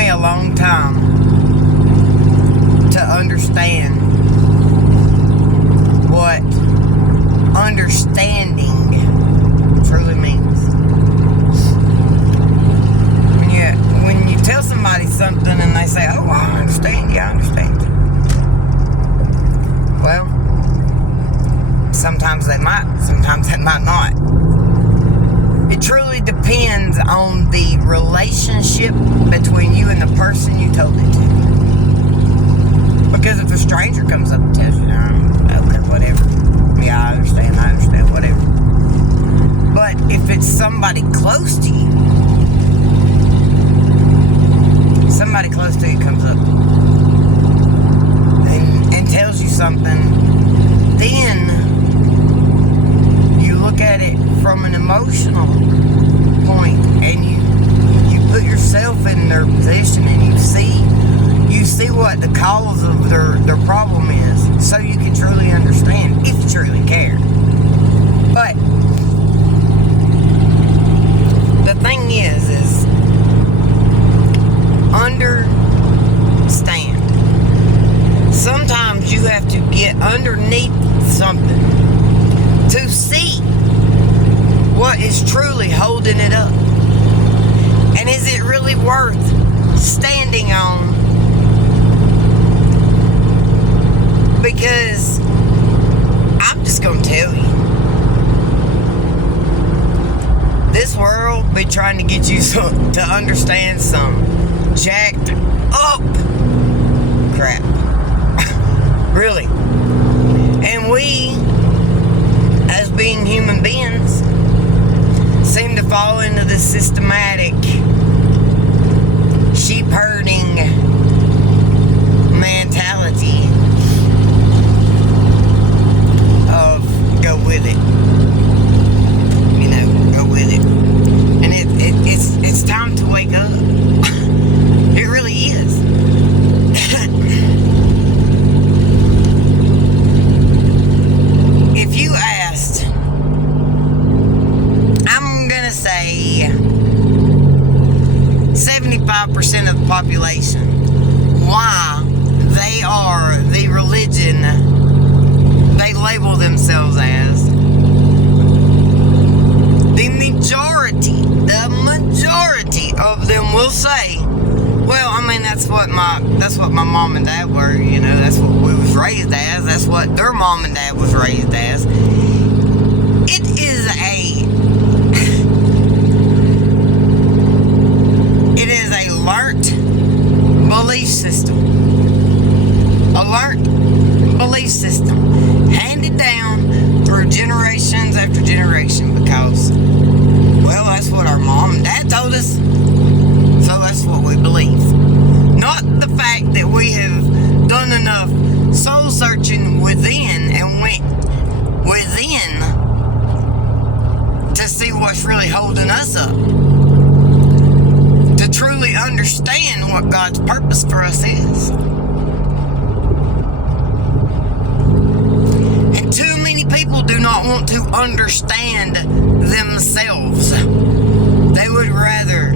me a long time to understand what understanding truly means. When you tell somebody something and they say, "Oh, I understand you, I understand you." Well, sometimes they might, sometimes they might not. It truly depends on the relationship between you and the person you told it to. Because if a stranger comes up and tells you, okay, whatever. Yeah, I understand, whatever. But if it's somebody close to you, comes up and tells you something, then you look at it from an emotional point, and you put yourself in their position, and you see what the cause of their problem is, so you can truly understand, if you truly care. But the thing is understand. Sometimes you have to get underneath something to see what is truly holding it up. And is it really worth standing on? Because I'm just going to tell you, this world be trying to get you to understand some jacked up crap. Really. And we, as being human beings, seem to fall into this systematic sheep herding mentality of go with it. Go with it. And it's time to wake up. It really is. If you asked, I'm gonna say 75% of the population why they are the religion they label themselves as, the majority of them will say, well, I mean, that's what my mom and dad were, that's what we was raised as, that's what their mom and dad was raised as. It is a learnt belief system. A learnt belief system handed down through generations after generation, because, well, that's what our mom and dad told us, so that's what we believe. Not the fact that we have done enough soul searching within and went within to see what's really holding us up, to truly understand what God's purpose for us is. And too many people do not want to understand themselves. They would rather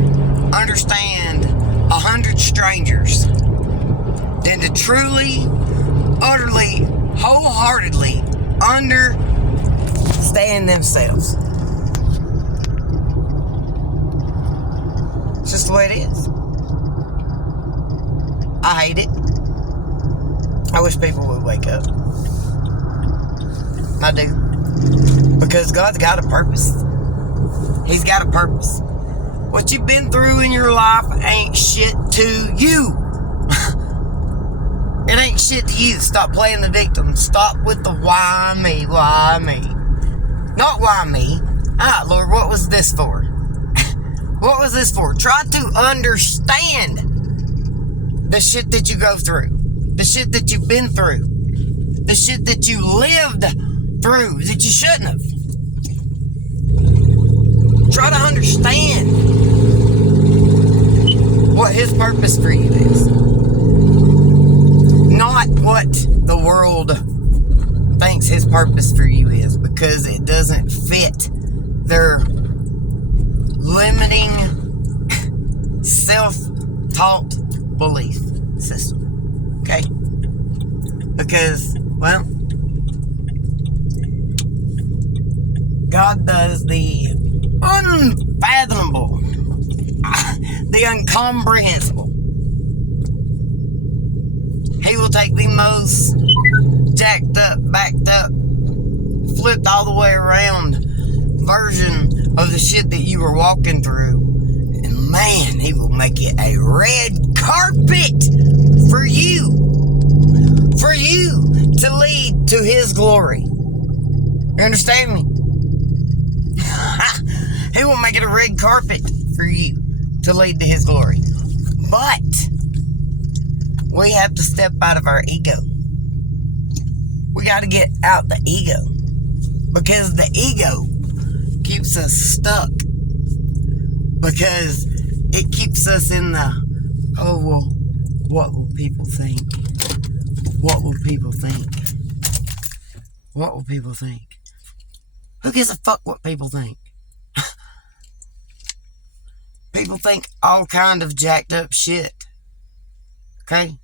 understand 100 strangers than to truly, utterly, wholeheartedly understand themselves. It's just the way it is. I hate it. I wish people would wake up. I do. Because God's got a purpose. He's got a purpose. What you've been through in your life ain't shit to you. It ain't shit to you. Stop playing the victim. Stop with the why me, why me. Not why me. Lord, what was this for? What was this for? Try to understand the shit that you go through. The shit that you've been through. The shit that you lived through that you shouldn't have. Try to understand what His purpose for you is. Not what the world thinks His purpose for you is, because it doesn't fit their limiting, self taught belief system. Okay? Because, well, God does the unfathomable, the incomprehensible. He will take the most jacked up, backed up, flipped all the way around version of the shit that you were walking through. And man, he will make it a red carpet for you. For you to lead to his glory. You understand me? He will make it a red carpet for you to lead to his glory. But we have to step out of our ego. We got to get out the ego. Because the ego keeps us stuck. Because it keeps us in the, oh, well, what will people think? What will people think? What will people think? Who gives a fuck what people think? People think all kind of jacked up shit. Okay?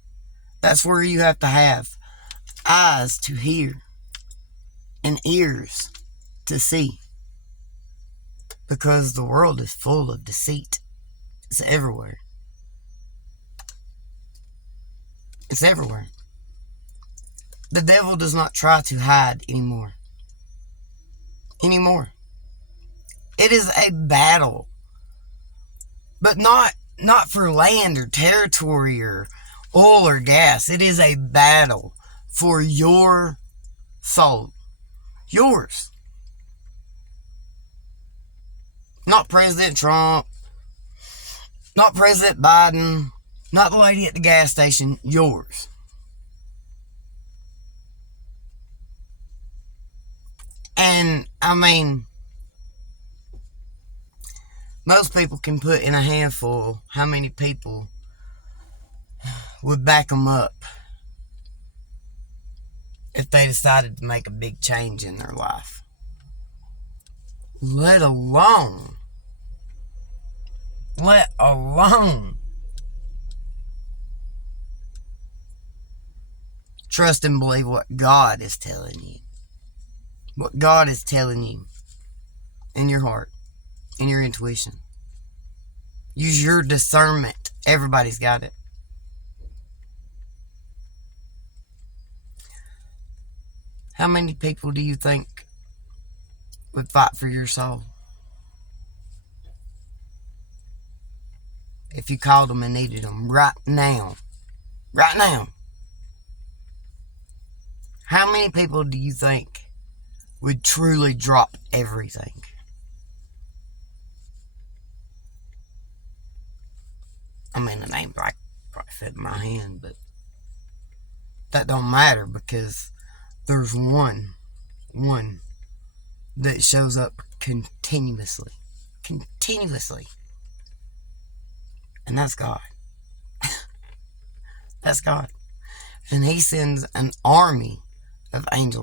That's where you have to have eyes to hear and ears to see. Because the world is full of deceit. It's everywhere. It's everywhere. The devil does not try to hide anymore. It is a battle. But not for land or territory or oil or gas. It is a battle for your soul. Yours. Not President Trump. Not President Biden. Not the lady at the gas station. Yours. And, I mean, most people can put in a handful how many people would back them up if they decided to make a big change in their life. Let alone trust and believe what God is telling you. What God is telling you in your heart, in your intuition. Use your discernment. Everybody's got it. How many people do you think would fight for your soul? If you called them and needed them right now. Right now. How many people do you think would truly drop everything? I mean, the name probably fit in my hand, but that don't matter because there's one that shows up continuously. And that's God. That's God. And he sends an army of angels